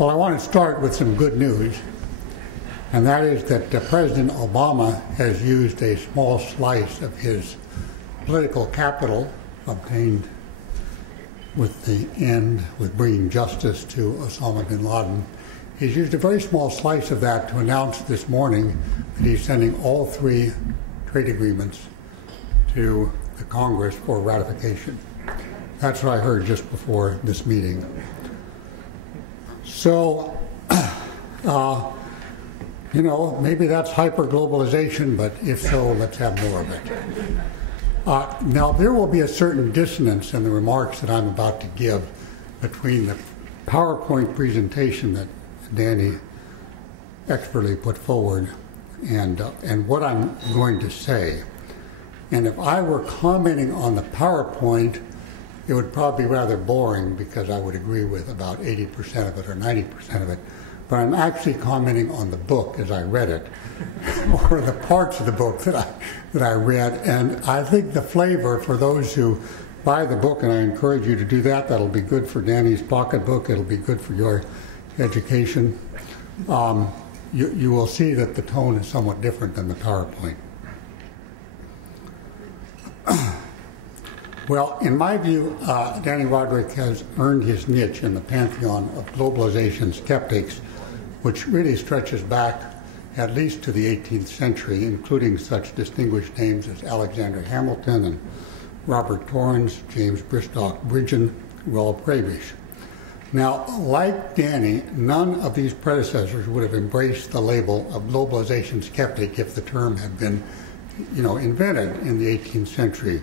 Well, I want to start with some good news, and that is that President Obama has used a small slice of his political capital obtained with the end, with bringing justice to Osama bin Laden. He's used a very small slice of that to announce this morning that he's sending all 3 trade agreements to the Congress for ratification. That's what I heard just before this meeting. So, you know, maybe that's hyper-globalization, but if so, let's have more of it. Now, there will be a certain dissonance in the remarks that I'm about to give between the PowerPoint presentation that Dani expertly put forward and what I'm going to say. And if I were commenting on the PowerPoint, it would probably be rather boring because I would agree with about 80% of it or 90% of it. But I'm actually commenting on the book as I read it, or the parts of the book that I read. And I think the flavor for those who buy the book, and I encourage you to do that, that'll be good for Dani's pocketbook, it'll be good for your education. You will see that the tone is somewhat different than the PowerPoint. Well, in my view, Dani Rodrik has earned his niche in the pantheon of globalization skeptics, which really stretches back at least to the 18th century, including such distinguished names as Alexander Hamilton and Robert Torrens, James Bristock Bridgen, Roel Prebisch. Now, like Dani, none of these predecessors would have embraced the label of globalization skeptic if the term had been, invented in the 18th century.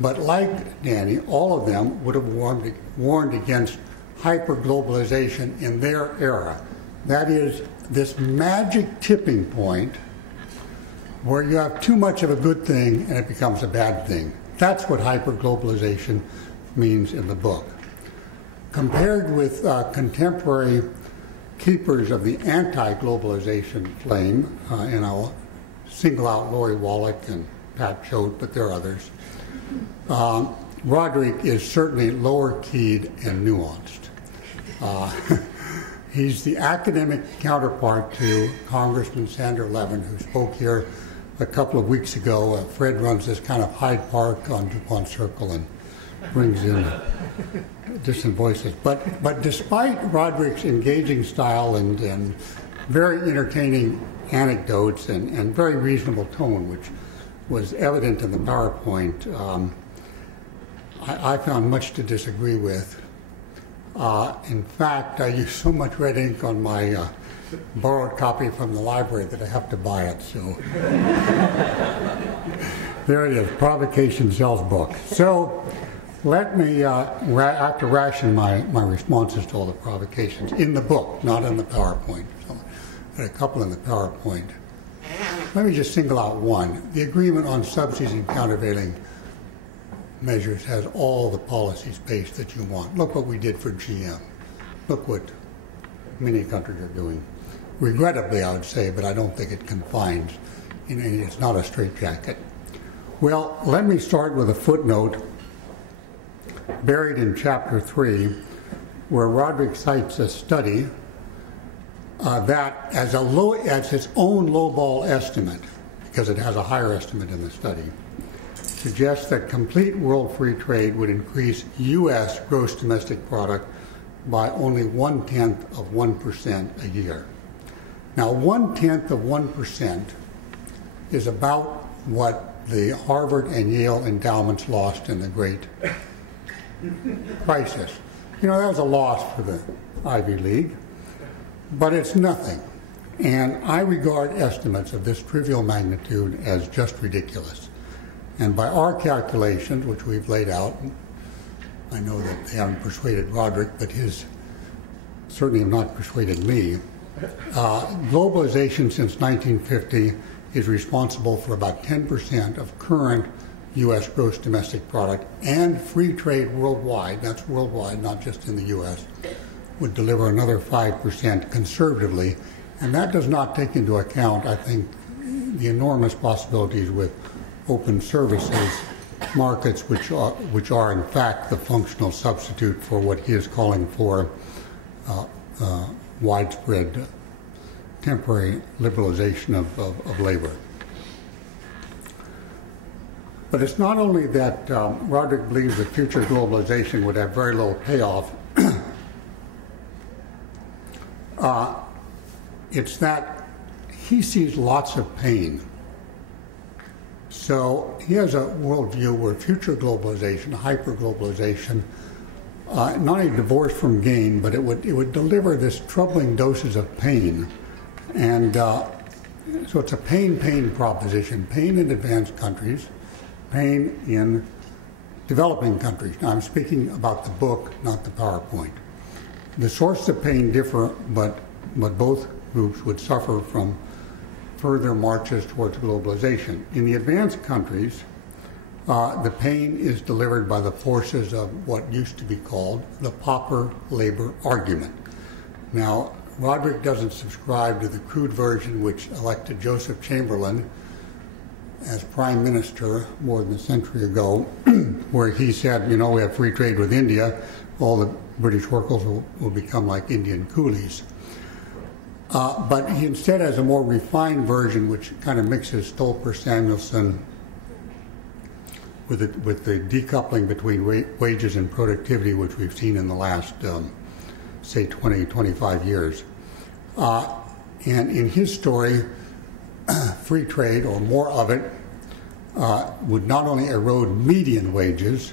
But like Dani, all of them would have warned against hyper-globalization in their era. That is, this magic tipping point where you have too much of a good thing and it becomes a bad thing. That's what hyper-globalization means in the book. Compared with contemporary keepers of the anti-globalization flame, and I'll single out Lori Wallach and Pat Choate, but there are others, Rodrik is certainly lower-keyed and nuanced. He's the academic counterpart to Congressman Sander Levin, who spoke here a couple of weeks ago. Fred runs this kind of Hyde Park on DuPont Circle and brings in distant voices. But despite Rodrik's engaging style and very entertaining anecdotes and very reasonable tone, which was evident in the PowerPoint, I found much to disagree with. In fact, I use so much red ink on my borrowed copy from the library that I have to buy it. So there it is, Provocation Sells Book. So let me, I have to ration my responses to all the provocations in the book, not in the PowerPoint. So there are a couple in the PowerPoint. Let me just single out one. The agreement on subsidies and countervailing measures has all the policy space that you want. Look what we did for GM. Look what many countries are doing. Regrettably, I would say, but I don't think it confines in any, it's not a straitjacket. Well, let me start with a footnote buried in chapter 3, where Rodrik cites a study that as its own lowball estimate, because it has a higher estimate in the study, suggests that complete world free trade would increase U.S. gross domestic product by only 0.1% a year. Now, 0.1% is about what the Harvard and Yale endowments lost in the Great Crisis. That was a loss for the Ivy League, but it's nothing. And I regard estimates of this trivial magnitude as just ridiculous. And by our calculations, which we've laid out, I know that they haven't persuaded Rodrik, but his certainly have not persuaded me. Globalization since 1950 is responsible for about 10% of current U.S. gross domestic product, and free trade worldwide, that's worldwide, not just in the U.S., would deliver another 5% conservatively. And that does not take into account, I think, the enormous possibilities with open services markets, which are in fact the functional substitute for what he is calling for widespread temporary liberalization of labor. But it's not only that Rodrik believes that future globalization would have very little payoff, it's that he sees lots of pain. So he has a worldview where future globalization, hyper-globalization, not only divorced from gain, but it would deliver this troubling doses of pain. And so it's a pain proposition, pain in advanced countries, pain in developing countries. Now I'm speaking about the book, not the PowerPoint. The sources of pain differ, but both groups would suffer from further marches towards globalization. In the advanced countries, the pain is delivered by the forces of what used to be called the pauper labor argument. Now, Rodrik doesn't subscribe to the crude version which elected Joseph Chamberlain as prime minister more than a century ago, where he said, you know, we have free trade with India, all the British workers will become like Indian coolies. But he instead has a more refined version which kind of mixes Stolper-Samuelson with the decoupling between wages and productivity, which we've seen in the last, say, 20, 25 years. And in his story, free trade, or more of it, would not only erode median wages,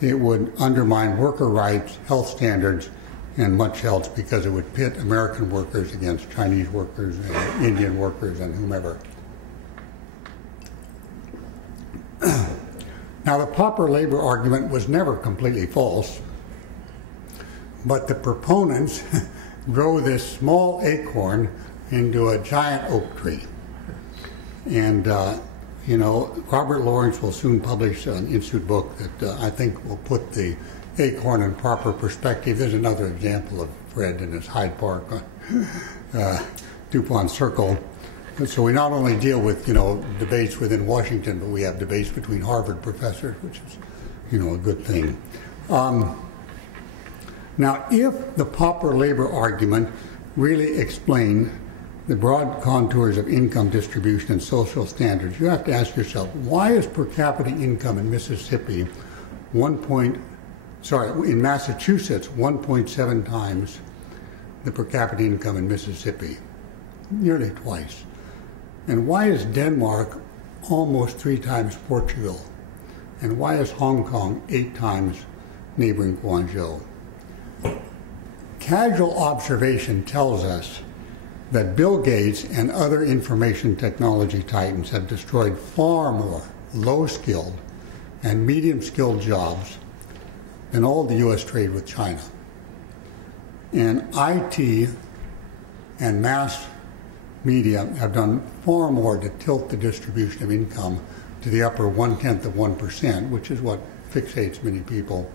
it would undermine worker rights, health standards, and much else, because it would pit American workers against Chinese workers and Indian workers and whomever. Now, the pauper labor argument was never completely false, but the proponents grow this small acorn into a giant oak tree. And, you know, Robert Lawrence will soon publish an Institute book that I think will put the acorn in proper perspective. There's another example of Fred in his Hyde Park, DuPont Circle. And so we not only deal with, you know, debates within Washington, but we have debates between Harvard professors, which is, you know, a good thing. Now, if the pauper labor argument really explained the broad contours of income distribution and social standards, you have to ask yourself, why is per capita income in Mississippi in Massachusetts 1.7 times the per capita income in Mississippi? Nearly twice. And why is Denmark almost 3 times Portugal? And why is Hong Kong 8 times neighboring Guangzhou? Casual observation tells us that Bill Gates and other information technology titans have destroyed far more low-skilled and medium-skilled jobs than all the U.S. trade with China. And IT and mass media have done far more to tilt the distribution of income to the upper 0.1%, which is what fixates many people,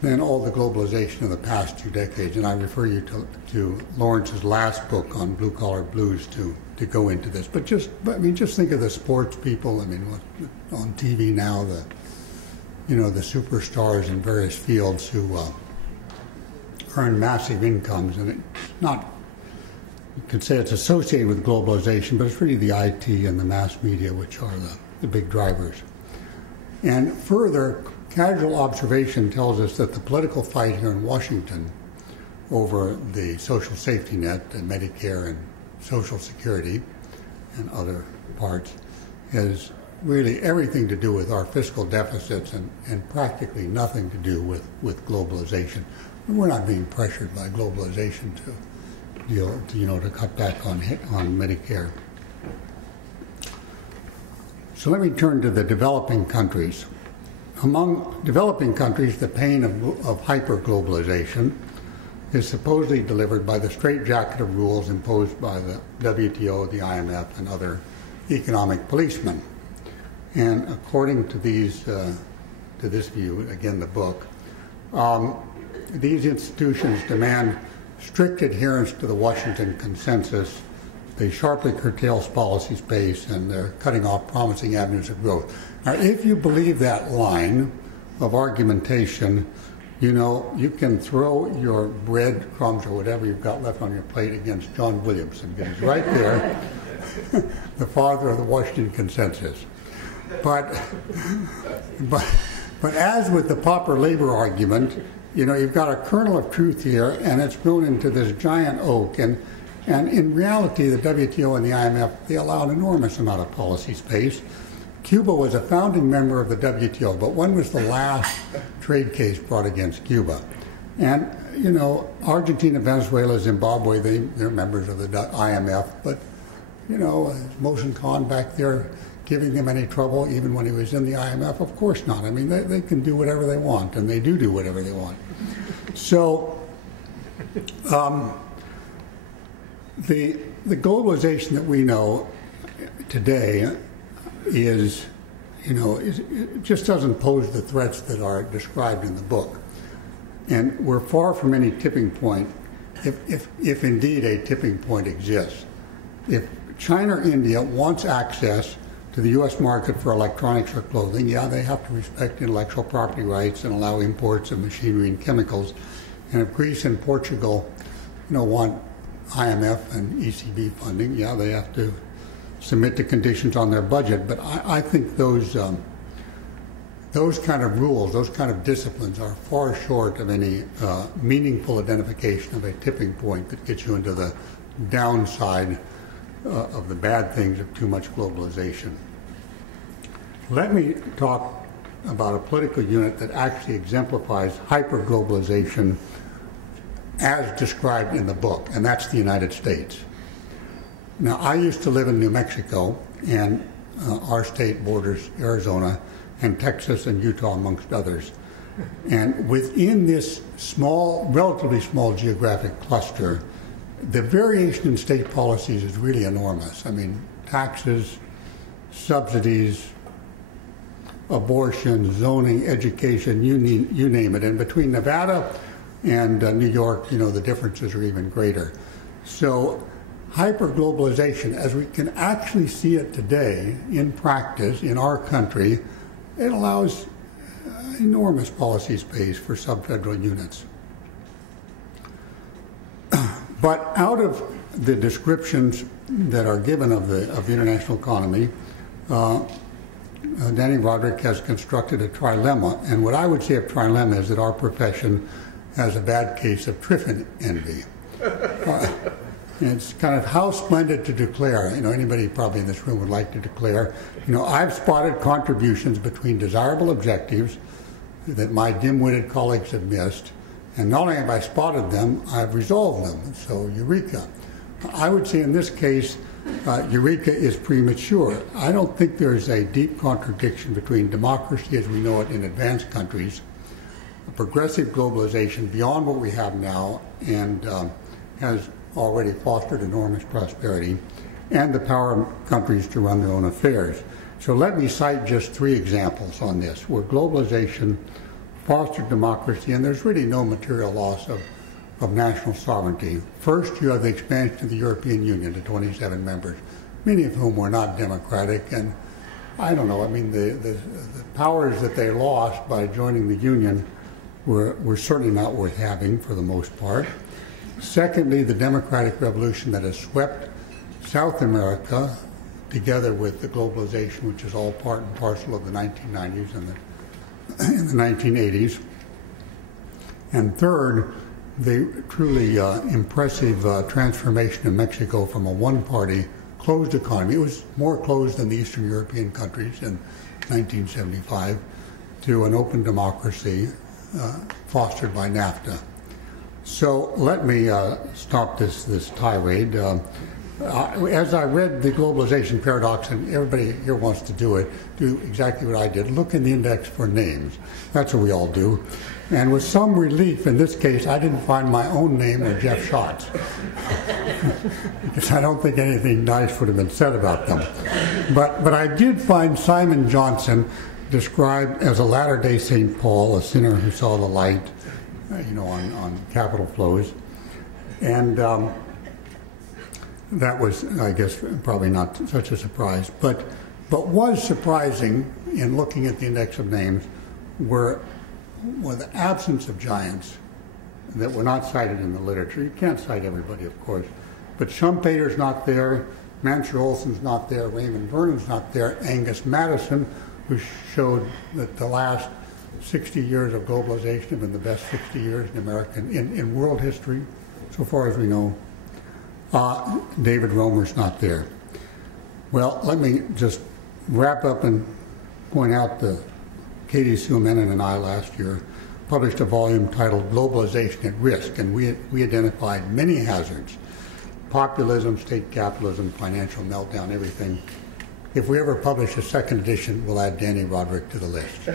than all the globalization of the past 2 decades. And I refer you to Lawrence's last book on blue-collar blues to go into this. But just think of the sports people. I mean, on TV now, the superstars in various fields who earn massive incomes, and it's not. You could say it's associated with globalization, but it's really the IT and the mass media which are the big drivers. And further, casual observation tells us that the political fight here in Washington over the social safety net and Medicare and Social Security and other parts has really everything to do with our fiscal deficits and practically nothing to do with globalization. We're not being pressured by globalization to cut back on Medicare. So let me turn to the developing countries. Among developing countries, the pain of hyper-globalization is supposedly delivered by the straitjacket of rules imposed by the WTO, the IMF, and other economic policemen. And according to this view, again the book, these institutions demand strict adherence to the Washington Consensus. They sharply curtail policy space, and they're cutting off promising avenues of growth. Now, if you believe that line of argumentation, you know, you can throw your bread crumbs or whatever you've got left on your plate against John Williamson, because he's right there, the father of the Washington Consensus. But as with the pauper labor argument, you know, you've got a kernel of truth here, and it's grown into this giant oak. And in reality, the WTO and the IMF, they allow an enormous amount of policy space. Cuba was a founding member of the WTO, but when was the last trade case brought against Cuba? And, you know, Argentina, Venezuela, Zimbabwe, they're members of the IMF, but, you know, is Mohsen Khan back there giving him any trouble even when he was in the IMF? Of course not. I mean, they can do whatever they want, and they do whatever they want. So the globalization that we know today is, you know, it just doesn't pose the threats that are described in the book. And we're far from any tipping point, if indeed a tipping point exists. If China or India wants access to the U.S. market for electronics or clothing, yeah, they have to respect intellectual property rights and allow imports of machinery and chemicals. And if Greece and Portugal, you know, want IMF and ECB funding, yeah, they have to submit the conditions on their budget. But I think those kind of rules, those kind of disciplines are far short of any meaningful identification of a tipping point that gets you into the downside of the bad things of too much globalization. Let me talk about a political unit that actually exemplifies hyperglobalization as described in the book, and that's the United States. Now, I used to live in New Mexico, and our state borders Arizona and Texas and Utah, amongst others. And within this small, relatively small geographic cluster, the variation in state policies is really enormous. I mean, taxes, subsidies, abortion, zoning, education, you name it. And between Nevada and New York, you know, the differences are even greater. So hyperglobalization, as we can actually see it today in practice in our country, it allows enormous policy space for sub-federal units. But out of the descriptions that are given of the international economy, Dani Rodrik has constructed a trilemma, and what I would say of trilemma is that our profession has a bad case of Triffin envy. It's kind of how splendid to declare. You know, anybody probably in this room would like to declare, you know, I've spotted contributions between desirable objectives that my dim-witted colleagues have missed, and not only have I spotted them, I've resolved them. So, eureka. I would say in this case, eureka is premature. I don't think there's a deep contradiction between democracy as we know it in advanced countries, a progressive globalization beyond what we have now, and has already fostered enormous prosperity, and the power of countries to run their own affairs. So let me cite just 3 examples on this, where globalization fostered democracy, and there's really no material loss of national sovereignty. First, you have the expansion of the European Union to 27 members, many of whom were not democratic, and I don't know, I mean, the powers that they lost by joining the Union were certainly not worth having for the most part. Secondly, the democratic revolution that has swept South America together with the globalization, which is all part and parcel of the 1990s and in the 1980s. And third, the truly impressive transformation of Mexico from a one-party closed economy. It was more closed than the Eastern European countries in 1975 to an open democracy fostered by NAFTA. So let me stop this tirade. As I read the globalization paradox, and everybody here wants to do it, do exactly what I did. Look in the index for names. That's what we all do. And with some relief, in this case, I didn't find my own name or Jeff Schott's. Because I don't think anything nice would have been said about them. But I did find Simon Johnson described as a Latter-day St. Paul, a sinner who saw the light, you know, on capital flows. And that was, I guess, probably not such a surprise. But was surprising in looking at the index of names were with the absence of giants that were not cited in the literature. You can't cite everybody, of course, but Schumpeter's not there, Mansur Olson's not there, Raymond Vernon's not there, Angus Madison, who showed that the last 60 years of globalization have been the best 60 years in American, in world history, so far as we know. David Romer's not there. Well, let me just wrap up and point out that Katie Sue Menon and I last year published a volume titled Globalization at Risk, and we identified many hazards: populism, state capitalism, financial meltdown, everything. If we ever publish a second edition, we'll add Dani Rodrik to the list.